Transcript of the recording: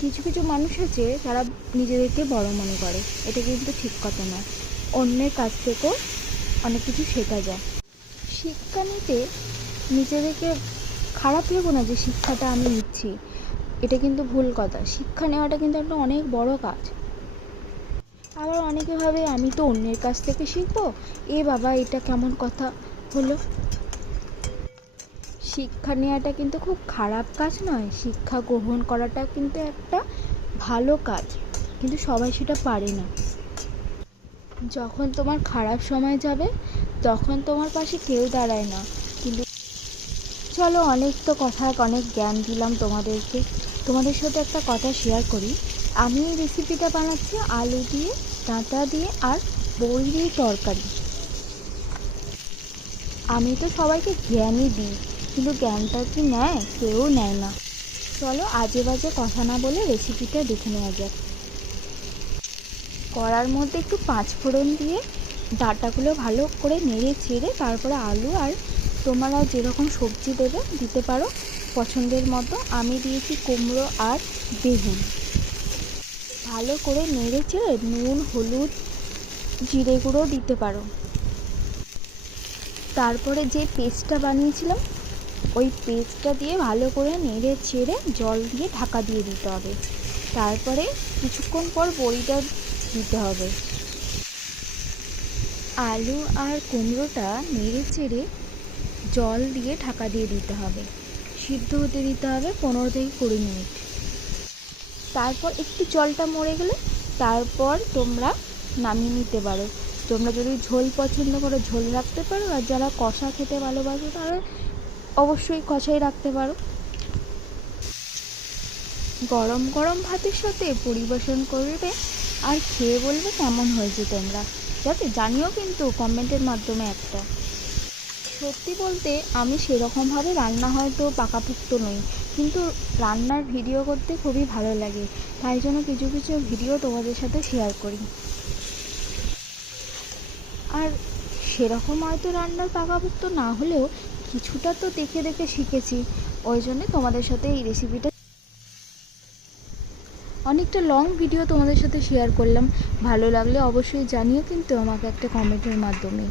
কিছু কিছু মানুষ আছে যারা নিজেদেরকে বড় মনে করে, এটা কিন্তু ঠিক কথা নয়। অন্যের কাছ থেকেও অনেক কিছু শেখা যায়। শিক্ষা নিতে নিজেদেরকে খারাপ ভেবো না যে শিক্ষাটা আমি নিচ্ছি, এটা কিন্তু ভুল কথা। শিক্ষা নেওয়াটা কিন্তু একটা অনেক বড় কাজ। আবার অনেকে ভাবে আমি তো অন্যের কাছ থেকে শিখবো, এ বাবা এটা কেমন কথা হলো। শিক্ষা নেওয়াটা কিন্তু খুব খারাপ কাজ নয়, শিক্ষা গ্রহণ করাটা কিন্তু একটা ভালো কাজ, কিন্তু সবাই সেটা পারে না। যখন তোমার খারাপ সময় যাবে তখন তোমার পাশে কেউ দাঁড়ায় না। কিন্তু চলো, অনেক তো কথা, অনেক জ্ঞান দিলাম তোমাদেরকে। তোমাদের সাথে একটা কথা শেয়ার করি। আমি এই রেসিপিটা বানাচ্ছি আলু দিয়ে, ডাঁটা দিয়ে আর বড়ি তরকারি। আমি তো সবাইকে জ্ঞানই দিই, কিন্তু জ্ঞানটা কি নেয়? কেউ নেয় না। চলো আজে বাজে কথা না বলে রেসিপিটা দেখে নেওয়া যাক। কড়ার মধ্যে একটু পাঁচফোড়ন দিয়ে ডাঁটাগুলো ভালো করে নেড়ে চেড়ে তারপরে আলু আর তোমরা যেরকম সবজি দেবে দিতে পারো পছন্দের মতো। আমি দিয়েছি কুমড়ো আর বেগুন। ভালো করে নেড়ে চেড়ে নুন, হলুদ, জিরে গুঁড়ো দিতে পারো। তারপরে যে পেস্টটা বানিয়েছিলাম ওই পেস্টটা দিয়ে ভালো করে নেড়ে চেড়ে জল দিয়ে ঢাকা দিয়ে দিতে হবে। তারপরে কিছুক্ষণ পর বড়িটা দিতে হবে। আলু আর কুমড়োটা নেড়ে চেড়ে জল দিয়ে ঢাকা দিয়ে দিতে হবে। সিদ্ধ হতে দিতে হবে 15 থেকে 20 মিনিট। তারপর একটু জলটা মরে গেলে তারপর তোমরা নামিয়ে নিতে পারো। তোমরা যদি ঝোল পছন্দ করো ঝোল রাখতে পারো, আর যারা কষা খেতে ভালোবাসো তারা অবশ্যই কষাই রাখতে পারো। গরম গরম ভাতের সাথে পরিবেশন করবে আর খেয়ে বলবে কেমন হয়েছে তোমরা। যাতে জানিও কিন্তু কমেন্টের মাধ্যমে একটা। সত্যি বলতে আমি সেরকমভাবে রান্না হয়তো পাকাপোক্ত নই, কিন্তু রান্নার ভিডিও করতে খুবই ভালো লাগে, তাই জন্য কিছু কিছু ভিডিও তোমাদের সাথে শেয়ার করি। আর সেরকম হয়তো রান্নার পাকাপোক্ত না হলেও কিছুটা তো দেখে দেখে শিখেছি, ওই জন্যে তোমাদের সাথে এই রেসিপিটা অনেকটা লং ভিডিও তোমাদের সাথে শেয়ার করলাম। ভালো লাগলে অবশ্যই জানিও কিন্তু আমাকে একটা কমেন্টের মাধ্যমে।